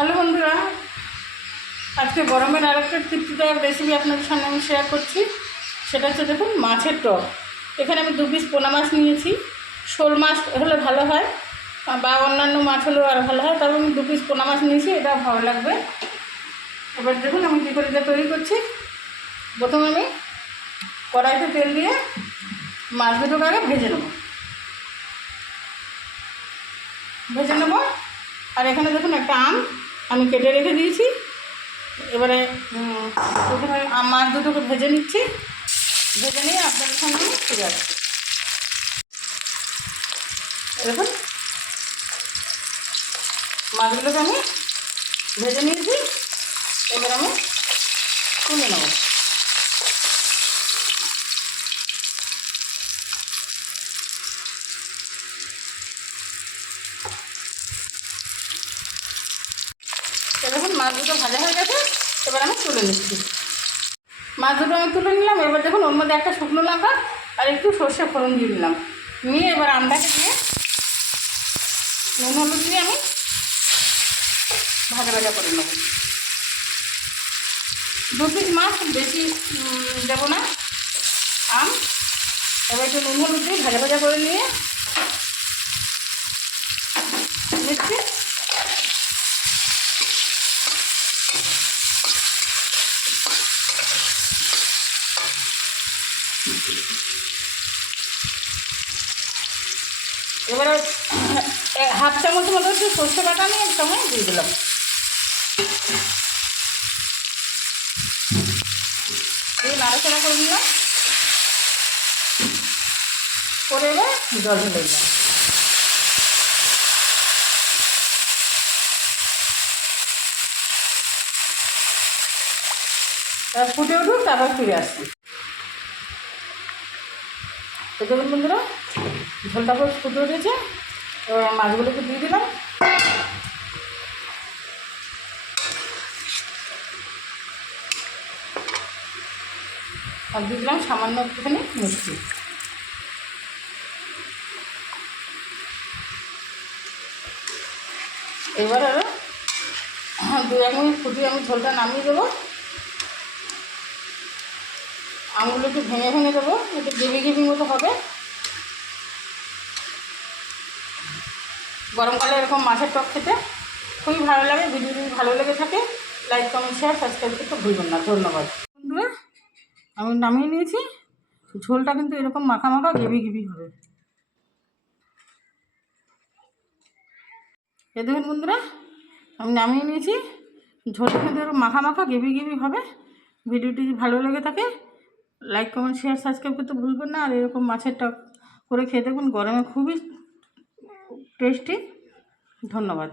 Hello বন্ধুরা, আজকে গরমের আরেকটা তৃপ্তিদায়ক রেসিপি আপনাদের সামনে আমি শেয়ার করছি। সেটা হচ্ছে দেখুন মাছের টক। এখানে আমি 2 পিস পোনা মাছ নিয়েছি। শোল মাছ হলে ভালো হয় বা অন্যান্য মাছ হলেও আর ভালো হয়, তবে আমি 2 পিস পোনা মাছ নিয়েছি, এটা ভালো লাগবে। এবার দেখুন আমি কী করে এটা তৈরি করছি। প্রথমে আমি কড়াইতে তেল দিয়ে মাছ দুটোকে আগে ভেজে নেব। আর এখানে দেখুন একটা আম আমি কেটে রেখে দিয়েছি। এবারে প্রথমে মাছ দুটোকে ভেজে নিচ্ছি। ভেজে নিয়ে আপনাদের সঙ্গে ফিরে আসছি। দেখুন মাছগুলোকে আমি ভেজে নিয়েছি, এবার আমি তুলে নেব। দেখুন মাছ দুটো ভাজা হয়ে গেছে, এবার আমি তুলে নিচ্ছি। মাছ দুটো আমি তুলে নিলাম। এবার দেখুন ওর মধ্যে একটা শুকনো লঙ্কা আর একটু সর্ষে ফোড়ন দিয়ে দিলাম। নিয়ে এবার আমটাকে দিয়ে নুন হলুদ দিয়ে আমি ভাজা ভাজা করে নেব। 2 পিস মাছ, বেশি দেবো না আম। এবার একটু নুন হলুদ দিয়ে ভাজা ভাজা করে নিয়ে নিচ্ছি। এবারে হাফ চামচ মতো একটু সর্ষে বাটা আমি এক চামচ দিয়ে দিলাম। দিয়ে নাড়াচাড়া করে নিলাম, করে এবার জল ঢেলে দিলাম। তারপর ফুটে উঠুক, তারপর ফিরে আসছি। তো দেখুন বন্ধুরা, ঝোলটা পুরো ফুটে উঠেছে। এবার মাছগুলোকে দিয়ে দিলাম। আর দিয়ে দিলাম সামান্য একটুখানি মিষ্টি। এবার আরও 2-1 মিনিট ফুটিয়ে আমি ঝোলটা নামিয়ে দেবো। আমগুলো একটু ভেঙে ভেঙে দেবো, একটু গ্রেভি মতো হবে। গরমকালে এরকম মাছের টক খেতে খুবই ভালো লাগে। ভিডিও যদি ভালো লেগে থাকে লাইক, কমেন্ট, শেয়ার, সাবস্ক্রাইব করতে ভুলবেন না। ধন্যবাদ বন্ধুরা, আমি নামিয়ে নিয়েছি। ঝোলটা কিন্তু এরকম মাখা মাখা গ্রেভি হবে। এ দেখুন বন্ধুরা, আমি নামিয়ে নিয়েছি। ঝোলটা কিন্তু এরকম মাখা মাখা গ্রেভি হবে। ভিডিওটি যদি ভালো লেগে থাকে লাইক, কমেন্ট, শেয়ার, সাবস্ক্রাইব করতে ভুলবেন না। আর এরকম মাছের টক করে খেয়ে দেখুন, গরমে খুবই টেস্টি। ধন্যবাদ।